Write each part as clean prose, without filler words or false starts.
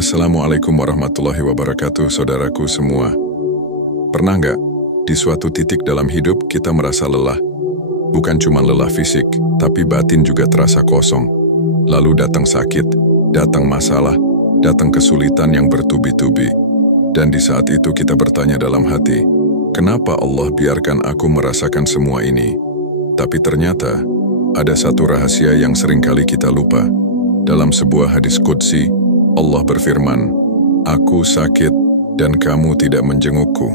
Assalamualaikum warahmatullahi wabarakatuh, saudaraku semua. Pernah nggak, di suatu titik dalam hidup kita merasa lelah? Bukan cuma lelah fisik, tapi batin juga terasa kosong. Lalu datang sakit, datang masalah, datang kesulitan yang bertubi-tubi. Dan di saat itu kita bertanya dalam hati, kenapa Allah biarkan aku merasakan semua ini? Tapi ternyata, ada satu rahasia yang seringkali kita lupa. Dalam sebuah hadis qudsi, Allah berfirman, "Aku sakit dan kamu tidak menjengukku."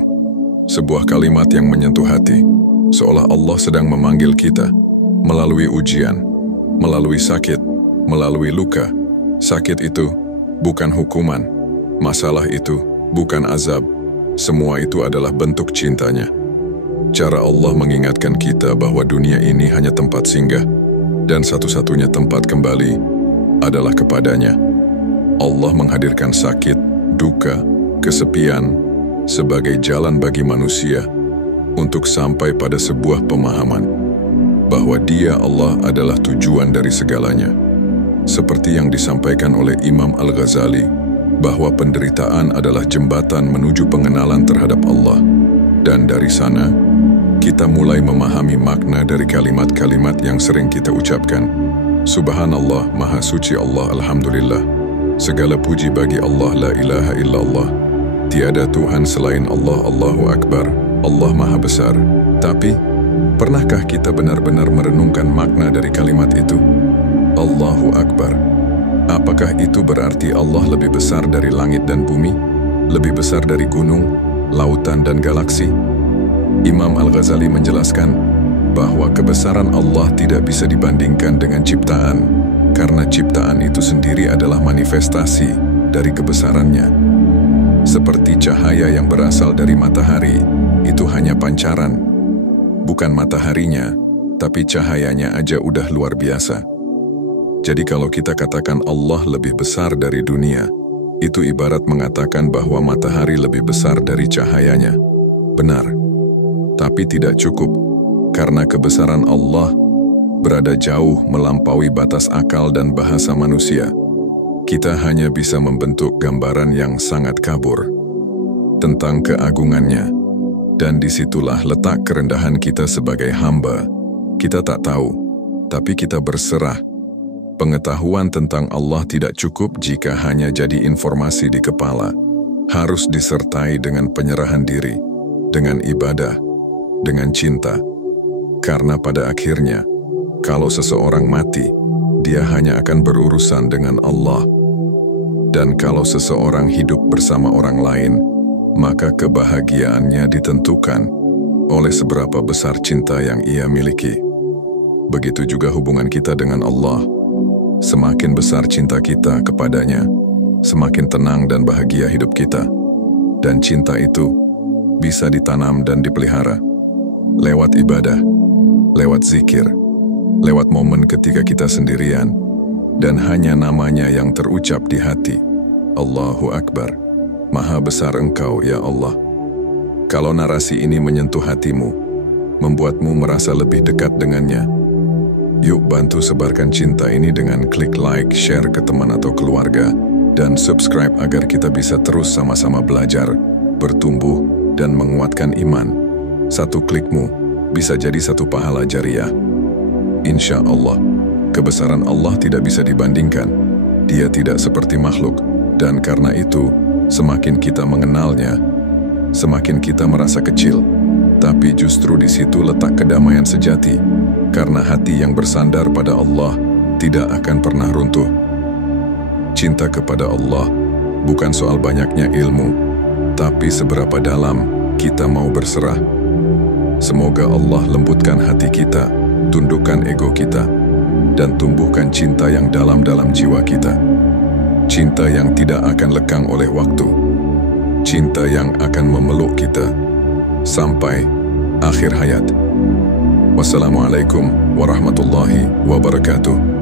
Sebuah kalimat yang menyentuh hati, seolah Allah sedang memanggil kita melalui ujian, melalui sakit, melalui luka. Sakit itu bukan hukuman, masalah itu bukan azab, semua itu adalah bentuk cintanya. Cara Allah mengingatkan kita bahwa dunia ini hanya tempat singgah, dan satu-satunya tempat kembali adalah kepadanya. Allah menghadirkan sakit, duka, kesepian sebagai jalan bagi manusia untuk sampai pada sebuah pemahaman bahwa Dia, Allah, adalah tujuan dari segalanya. Seperti yang disampaikan oleh Imam Al-Ghazali, bahwa penderitaan adalah jembatan menuju pengenalan terhadap Allah. Dan dari sana, kita mulai memahami makna dari kalimat-kalimat yang sering kita ucapkan. Subhanallah, Maha Suci Allah, Alhamdulillah. Segala puji bagi Allah, la ilaha illallah. Tiada Tuhan selain Allah, Allahu Akbar, Allah Maha Besar. Tapi, pernahkah kita benar-benar merenungkan makna dari kalimat itu? Allahu Akbar. Apakah itu berarti Allah lebih besar dari langit dan bumi? Lebih besar dari gunung, lautan dan galaksi? Imam Al-Ghazali menjelaskan bahwa kebesaran Allah tidak bisa dibandingkan dengan ciptaan, karena ciptaan itu sendiri adalah manifestasi dari kebesarannya. Seperti cahaya yang berasal dari matahari, itu hanya pancaran. Bukan mataharinya, tapi cahayanya aja udah luar biasa. Jadi kalau kita katakan Allah lebih besar dari dunia, itu ibarat mengatakan bahwa matahari lebih besar dari cahayanya. Benar, tapi tidak cukup, karena kebesaran Allah berada jauh melampaui batas akal dan bahasa manusia. Kita hanya bisa membentuk gambaran yang sangat kabur tentang keagungannya, dan disitulah letak kerendahan kita sebagai hamba. Kita tak tahu, tapi kita berserah. Pengetahuan tentang Allah tidak cukup jika hanya jadi informasi di kepala. Harus disertai dengan penyerahan diri, dengan ibadah, dengan cinta. Karena pada akhirnya, kalau seseorang mati, dia hanya akan berurusan dengan Allah. Dan kalau seseorang hidup bersama orang lain, maka kebahagiaannya ditentukan oleh seberapa besar cinta yang ia miliki. Begitu juga hubungan kita dengan Allah. Semakin besar cinta kita kepadanya, semakin tenang dan bahagia hidup kita. Dan cinta itu bisa ditanam dan dipelihara lewat ibadah, lewat zikir, lewat momen ketika kita sendirian, dan hanya namanya yang terucap di hati. Allahu Akbar. Maha besar Engkau, ya Allah. Kalau narasi ini menyentuh hatimu, membuatmu merasa lebih dekat dengannya, yuk bantu sebarkan cinta ini dengan klik like, share ke teman atau keluarga, dan subscribe agar kita bisa terus sama-sama belajar, bertumbuh, dan menguatkan iman. Satu klikmu bisa jadi satu pahala jariah. Insya Allah, kebesaran Allah tidak bisa dibandingkan. Dia tidak seperti makhluk, dan karena itu, semakin kita mengenalnya, semakin kita merasa kecil. Tapi justru di situ letak kedamaian sejati, karena hati yang bersandar pada Allah tidak akan pernah runtuh. Cinta kepada Allah bukan soal banyaknya ilmu, tapi seberapa dalam kita mau berserah. Semoga Allah lembutkan hati kita, tundukkan ego kita, dan tumbuhkan cinta yang dalam-dalam jiwa kita. Cinta yang tidak akan lekang oleh waktu. Cinta yang akan memeluk kita sampai akhir hayat. Wassalamualaikum warahmatullahi wabarakatuh.